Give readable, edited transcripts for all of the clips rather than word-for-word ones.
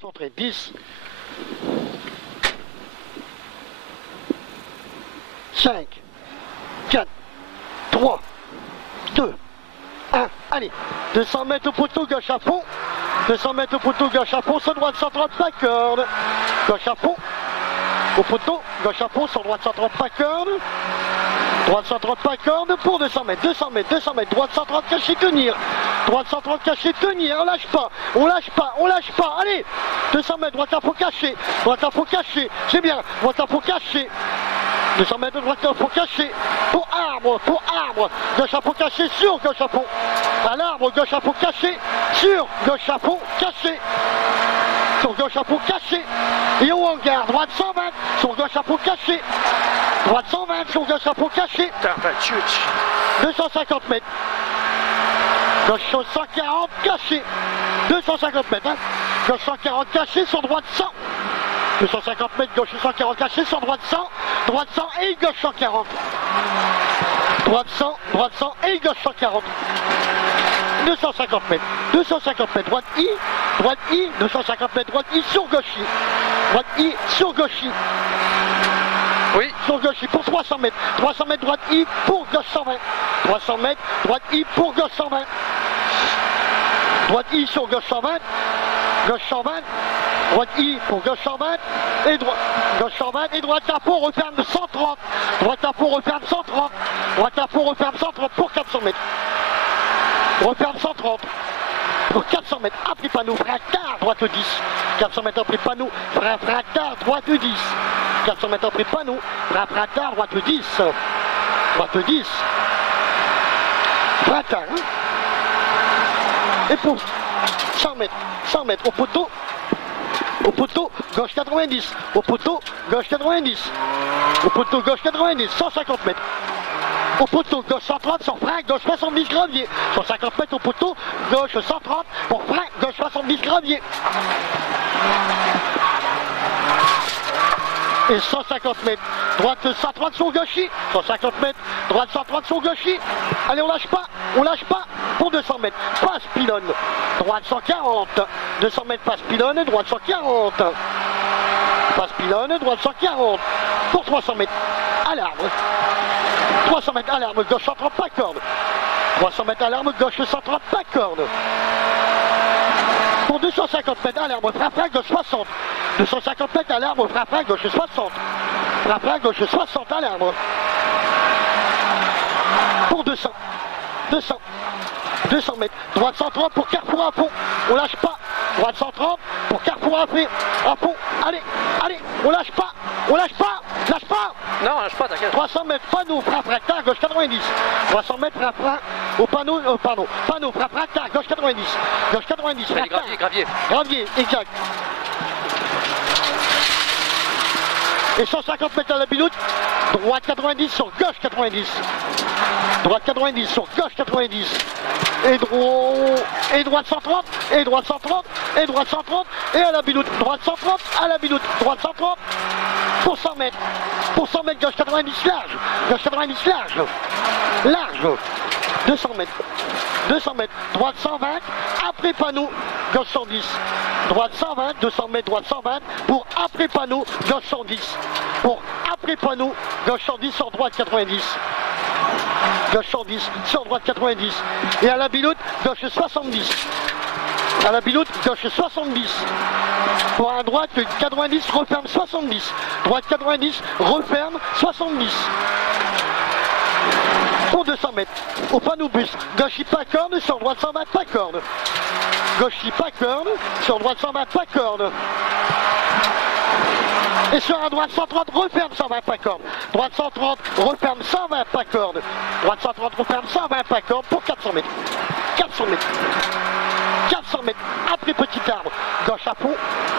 Concentré, 10, 5, 4, 3, 2, 1, allez, 200 mètres au poteau, gauche à fond, 200 mètres au poteau, gauche à fond, sur droite 130, pas corde, gauche à fond, au poteau, gauche à fond, sur droite 130, pas corde, droite 130, pas corde, pour 200 mètres, 200 mètres, 200 mètres, droite 130, caché, tenir, droite 130, caché, tenir, on lâche pas, on lâche pas, on lâche pas, allez, 200 mètres, droite à fond, caché, c'est bien, droite à fond, caché, 200 mètres de droite à fond caché, pour arbre, gauche à fond caché, sur gauche à fond, à l'arbre, gauche à fond caché, sur gauche à fond caché, sur gauche à fond caché, et au hangar, droite 120, sur gauche à fond caché, droite 120, sur gauche à fond caché, 250 mètres, gauche 140 caché, 250 mètres, hein. Gauche 140 caché, sur droite 100, 250 mètres, gauche 140 caché, sur droite 100 et gauche 140. Droite 100 et gauche 140. 250 mètres, 250 mètres, droite I, 250 mètres, droite I sur gauche I. Droite I sur gauche I. Oui, sur gauche I pour 300 mètres. 300 mètres, droite I pour gauche 120. 300 mètres, droite I pour gauche 120. Droite I sur gauche 120. Gauche 120. Droite I pour gauche 120 et gauche 120 et droite à fond referme 130. Droite à fond referme 130. Droite à fond referme 130 pour 400 mètres. Referme 130 pour 400 mètres. Après panneau, frein tard, droite 10. 400 mètres après panneau, frein tard, droite 10. 400 mètres après panneau, frein tard, droite 10. Droite 10. Frein tard. Hein. Et pour 100 mètres au poteau. Au poteau, gauche 90. Au poteau, gauche 90. Au poteau, gauche 90. 150 mètres. Au poteau, gauche 130 sur frein, gauche 70 gravier. 150 mètres au poteau, gauche 130 pour frein, gauche 70 gravier. Et 150 mètres. Droite 130 sur gauche. 150 mètres. Droite 130 sur gauche. Allez, on lâche pas. Pour 200 mètres. Passe pylône. Droite 140. 200 mètres, passe pylône. Droite 140. Passe pylône. Droite 140. Pour 300 mètres. À l'arbre. 300 mètres à l'arbre. Gauche 130, pas corde. 300 mètres à l'arbre. Gauche 130, pas corde. Pour 250 mètres à l'arbre. Frein, gauche 60. 250 mètres à l'arbre. Frein, gauche 60. Frein, gauche 60 à l'arbre. Pour 200 mètres, droite 130 pour carrefour à fond, on lâche pas, droite 130 pour carrefour à fond, allez, on lâche pas, lâche pas. Non, lâche pas, t'inquiète. 300 mètres, panneau, frein, tard, gauche 90, 300 mètres, frein, au panneau, panneau, frein, tard, gauche 90, frein, gravier, exact. Et 150 mètres à la minute, droite 90 sur gauche 90. Droite 90 sur gauche 90. Et droite 130, et droite 130, et à la minute, droite 130, à la minute, droite 130, pour 100 mètres, gauche 90 large, 200 mètres, droite 120, après panneau, gauche 110, droite 120, 200 mètres, droite 120, pour après panneau, gauche 110, pour après panneau, gauche 110 sur droite 90. Gauche 110, sur droite 90. Et à la biloute, gauche 70. À la biloute, gauche 70. Pour un droite, 90, referme 70. Droite 90, referme 70. Pour 200 mètres. Au panneau bus, gauche pas corde, sur droite 120, pas corde. Gauche pas corde, sur droite 120, pas corde. Et sur un droite 130, referme 120, pas corde. Droite 130, referme 120, pas corde. Droite 130, referme 120, pas corde pour 400 mètres. 400 mètres, après petit arbre. Gauche à fond,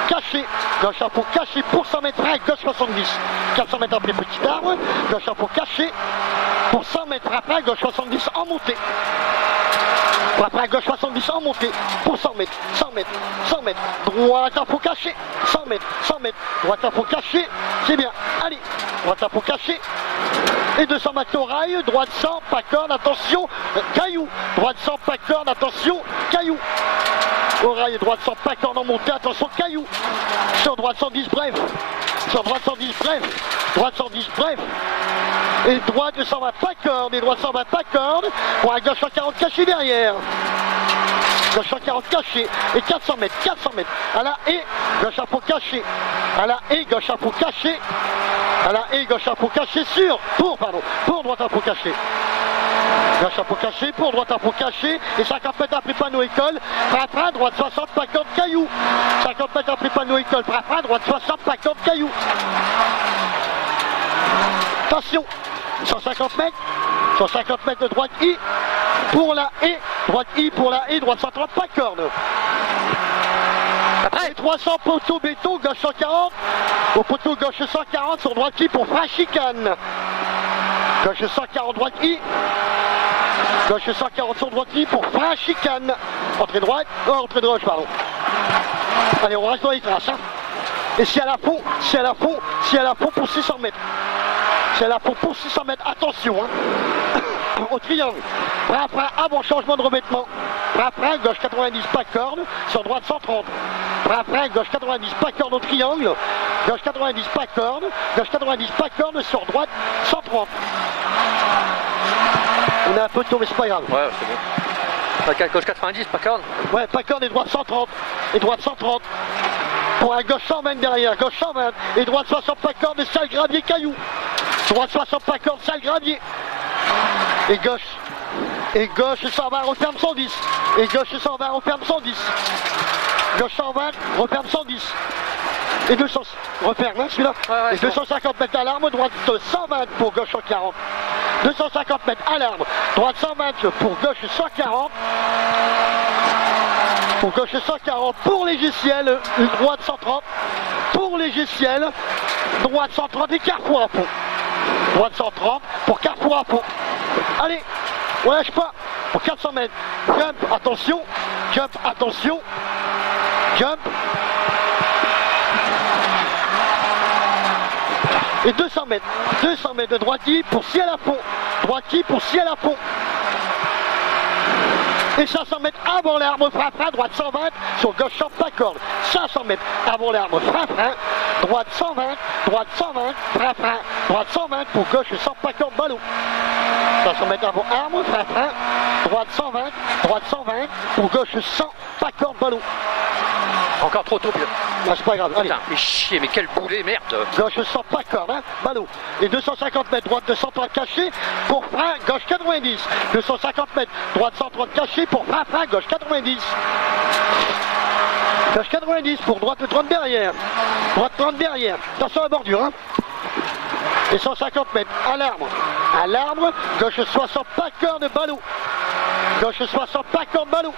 caché pour 100 mètres, frein, gauche 70. 400 mètres après petit arbre, gauche à fond, caché pour 100 mètres, frein, gauche 70 en montée. Après gauche 70 en montée pour 100 mètres, droite à fond caché, 100 mètres, droite à fond caché, c'est bien, allez, droite à fond caché, et 200 mètres au rail, droite 100, pas corde, attention, caillou, droite 100, pas corde, attention, caillou. au rail et droite sans pacorne en montée, attention caillou, sur droite 110 bref, sur droite 110 bref, droite 110 bref, et droite 220 pacorne, et droite 120 pacorne, pour un gauche 140 caché derrière. Gauche 140 caché, et 400 mètres, à la haie, gauche à fond caché, à la haie, gauche à fond caché, à la haie, gauche à fond caché pour droite à fond caché. Gauche à fond caché, pour droite à fond caché, et 50 mètres après panneau école, frein, droite 60, pas corde caillou. 50 mètres après panneau école, frein, droite 60, pas corde caillou. Attention, 150 mètres de droite I pour la haie, droite I pour la haie, droite 130, pas corde. Après 300 poteaux béton, gauche 140, au poteau gauche 140 sur droite I pour frein chicane. Gauche 140 droite I, gauche 140 sur droite I pour frein chicane. Entrée de gauche, pardon. Allez, on reste dans les traces. Hein. Et si à la fond pour 600 mètres. Si à la fond pour 600 mètres, attention. Hein. Au triangle. Frein, avant changement de remettement. Frein, gauche 90, pas corde, sur droite 130. Frein, gauche 90, pas corde au triangle. Gauche 90, pas corde. Gauche 90, pas corde, sur droite 130. On a un peu de tour, mais c'est pas grave. Ouais, c'est bon. Gauche 90, pas corde. Ouais, pas corde et droite 130. Et droite 130. Pour un gauche 120 derrière, gauche 120. Et droite 60, pas corde, et sale gravier caillou. Droite 60, pas corde, sale gravier. Et gauche 120, referme 110. Et gauche 120, referme 110. Gauche 120, referme 110. Et 200, referme, hein, celui-là. Ouais, et 250 mètres à l'arme, droite 120 pour gauche 140. 250 mètres à l'arme, droite 120 pour gauche 140. Pour gauche 140 pour les GCL, une droite 130. Pour les GCL, droite 130 et carrefour à fond. Droite 130 pour carrefour à fond. Allez, on lâche pas. Pour 400 mètres. Jump, attention. Jump, attention. Jump. Et 200 mètres de droite I pour ciel à fond. Droite I pour ciel à fond. Et 500 mètres avant l'arme, frein, droite 120, sur gauche 100, pas corde. 500 mètres avant l'arme, frein, droite 120, frein, droite 120 pour gauche 100, pas corde, ballot. 500 mètres avant arme, frein, droite 120 pour gauche 100, pas corde, ballot. Encore trop tôt, Pierre. Ah, c'est pas grave, allez. Putain, mais chier, mais quel boulet, merde. Gauche 100, pas corde, hein, ballot. Et 250 mètres, droite 230 caché pour frein, gauche 90. 250 mètres, droite 130 caché pour frein, gauche 90. Gauche 90 pour droite 30 derrière. Droite 30 derrière. Attention à la bordure, hein. Et 150 mètres à l'arbre, gauche 60, pas corde, ballot. Gauche 60, pas corde, ballot.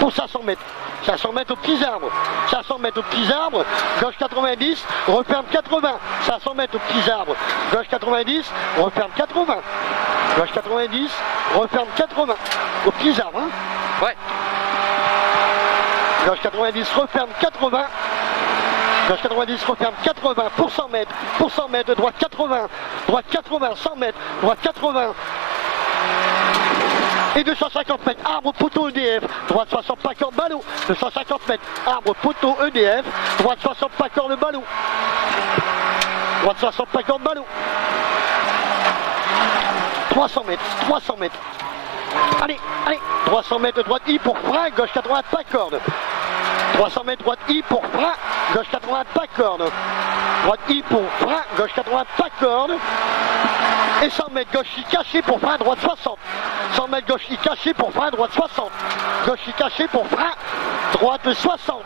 Pour 500 mètres. 500 mètres aux petits arbres, 500 mètres aux petits arbres, gauche 90, referme 80, 500 mètres aux petits arbres, gauche 90, referme 80, gauche 90, referme 80, aux petits arbres, hein. Ouais. Gauche 90, referme 80, gauche 90, referme 80, pour 100 mètres, droite 80, 100 mètres, droite 80, et 250 mètres, arbre, poteau, EDF, droite 60, pas corde, ballot. 250 mètres, arbre, poteau, EDF, droite 60, pas corde, ballot. Droite 60, pas corde, ballot. 300 mètres. Allez, 300 mètres de droite I pour frein, gauche 80, pas corde. 300 mètres, droite I pour frein, gauche 80, pas corde. Droite I pour frein, gauche 80, pas corde. Et 100 mètres gauche I caché pour frein, droite 60. 100 mètres gauche I caché pour frein, droite 60. Gauche I caché pour frein, droite 60.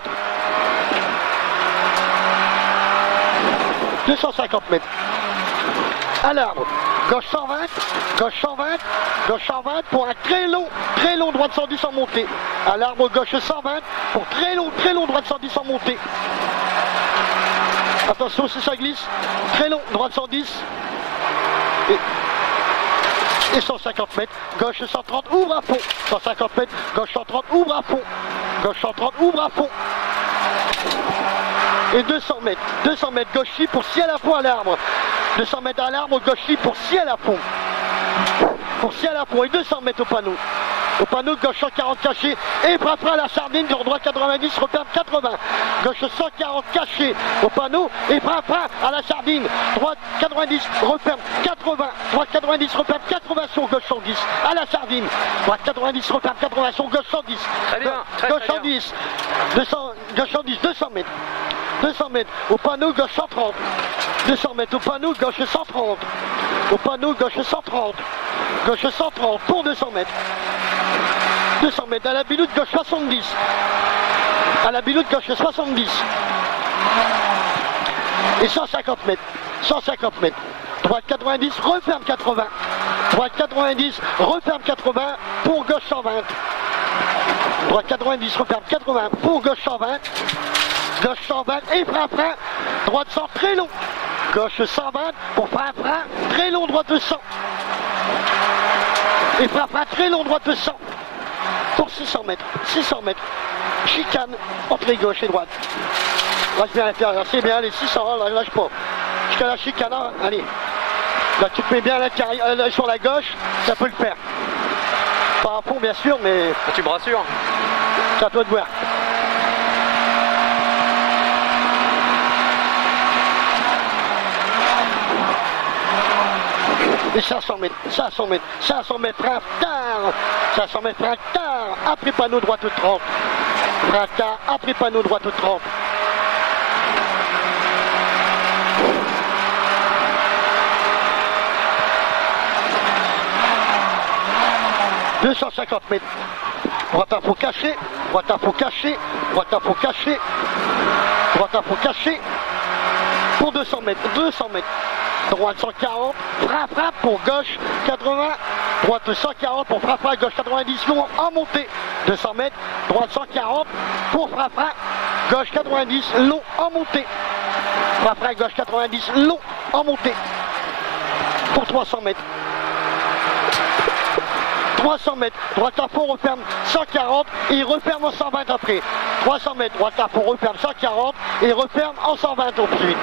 250 mètres. À l'arbre. Gauche 120, gauche 120 pour un très long droite 110 en montée. À l'arbre gauche 120 pour très long droite 110 en montée. Attention si ça glisse. Très long droite 110. Et 150 mètres, gauche 130, ouvre à fond. 150 mètres, gauche 130, ouvre à fond. Gauche 130, ouvre à fond. Et 200 mètres, gauche I pour ciel à fond à l'arbre. 200 mètres à l'arbre, gauche I pour ciel à fond. Pour ciel à fond, et 200 mètres au panneau. au panneau, gauche 140 caché, et frappe à la sardine, sur droite 90, repère 80, gauche 140 caché, au panneau, et frappe à la sardine, droite 90, repère 80, droite 90, repère 80 sur gauche 110, à la sardine, droite 90, repère 80 sur gauche 110, Très bien, gauche très 110, 200, gauche 110, 200 mètres. 200 mètres, au panneau gauche 130, 200 mètres, au panneau gauche 130, au panneau gauche 130, gauche 130 pour 200 mètres, 200 mètres, à la biloute gauche 70, à la biloute gauche 70, et 150 mètres, 150 mètres, droite 90, referme 80, droite 90, referme 80, pour gauche 120, droite 90, referme 80, pour gauche 120, gauche 120 et frein, droite 100 très long, gauche 120 pour frein, très long, droite 100, et frein, très long, droite 100, pour 600 mètres, chicane entre les gauche et droite, lâche bien à l'intérieur, c'est bien, les 600, là, lâche pas, jusqu'à la chicane, allez, là tu te mets bien à l'intérieur, sur la gauche, ça peut le faire, pas à fond bien sûr, mais... Tu me rassures. C'est à toi de voir. Et 500 mètres, 500 mètres, 500 mètres, frein tard, 500 mètres, frein tard, après panneau droite 30, frein tard, après panneau droite 30. « 250 mètres, droite à faux caché, droite à faux caché, droite à faux caché, droite à faux caché, pour 200 mètres, 200 mètres. Droite 140, frein pour gauche 80, droite 140 pour frein gauche 90 long en montée, 200 mètres, droite 140 pour frein gauche 90 long en montée, frein gauche 90 long en montée, pour 300 mètres. 300 mètres, droite à fond, referme 140 et il referme en 120 après. 300 mètres, droite à fond, referme 140 et referme en 120 ensuite.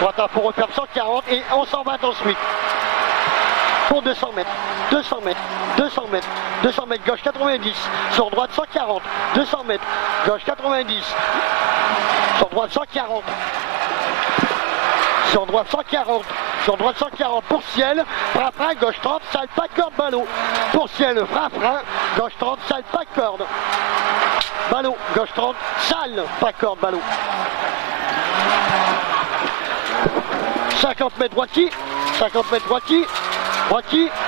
Droite à fond, referme 140 et en 120 ensuite. Pour 200 mètres, 200 mètres, 200 mètres, 200 mètres, gauche 90, sur droite 140, 200 mètres, gauche 90, sur droite 140, sur droite 140, sur droite 140 pour ciel, frein, gauche 30, sale pas corde, ballot, pour ciel, frein, gauche 30, sale pas corde, ballot, gauche 30, sale pas corde, ballot. 50 mètres droiti, 50 mètres droiti,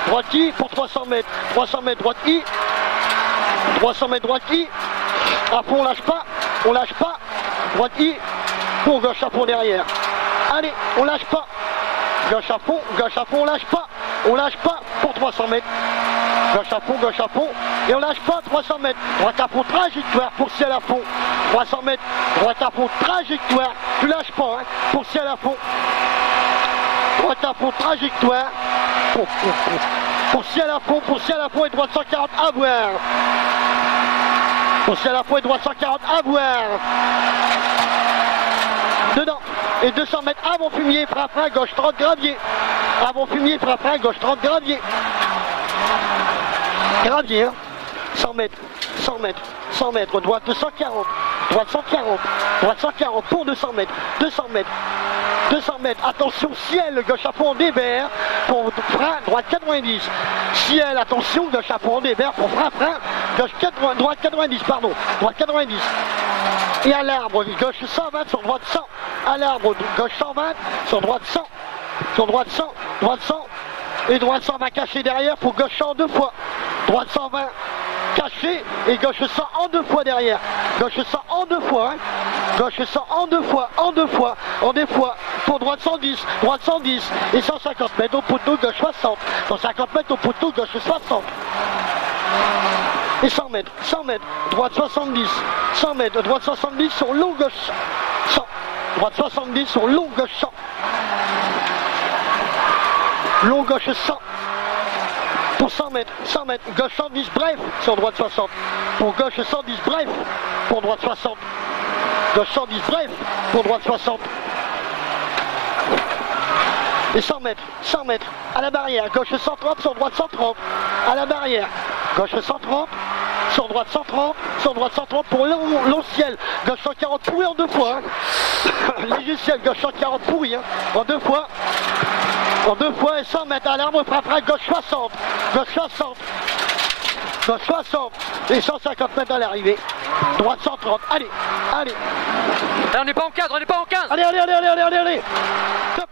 droiti pour 300 mètres, 300 mètres droiti, 300 mètres droiti, à fond on lâche pas, droiti, pour gauche à fond derrière. Allez, on lâche pas, gauche à fond, on lâche pas pour 300 mètres, gauche à fond, et on lâche pas 300 mètres, droite à fond, trajectoire pour ciel à fond, 300 mètres, droite à fond, trajectoire, tu lâches pas, hein, pour ciel à fond, droite à fond, trajectoire, pour ciel à fond et droite 140 à voir, pour ciel à fond et droite 140 à voir, dedans. Et 200 mètres avant fumier, frein, gauche 30 gravier. Avant fumier, frein, gauche 30 gravier. Gravier, hein. 100 mètres, 100 mètres, 100 mètres, droite 140, droite 140, droite 140 pour 200 mètres, 200 mètres, 200 mètres, attention, ciel, gauche à fond en dévers, pour frein, droite 90, ciel, attention, gauche à fond en dévers, pour frein, gauche 80, droite 90, pardon, droite 90, et à l'arbre, gauche 120 sur droite 100, à l'arbre, gauche 120 sur droite 100, sur droite 100, droite 100, et droite 120 caché derrière pour gauche 100 deux fois, droite 120 caché et gauche 100 en deux fois derrière, gauche 100 en deux fois, hein. Gauche 100 en deux fois, pour droite 110 et 150 mètres au poteau, gauche 60, 150 mètres au poteau, gauche 60. Et 100 mètres, droite 70, 100 mètres, droite 70 sur long gauche 100, droite 70 sur long gauche 100, long gauche 100, pour 100 mètres, gauche 110 bref sur droite 60, pour gauche 110 bref, pour droite 60, gauche 110 bref, pour droite 60, et 100 mètres, à la barrière, gauche 130 sur droite 130, à la barrière, Gauche 130, sur droite 130, sur droite 130 pour long ciel. Gauche 140 pourri en deux fois. Hein. Léger ciel, gauche 140 pourri, hein, en deux fois. En deux fois et 100 mètres à l'arbre frappera gauche 60. Gauche 60. Gauche 60 et 150 mètres à l'arrivée. Droite 130. Allez, allez. Là, on n'est pas en cadre, on n'est pas en cadre. Allez, allez, allez, allez, allez, allez. Top.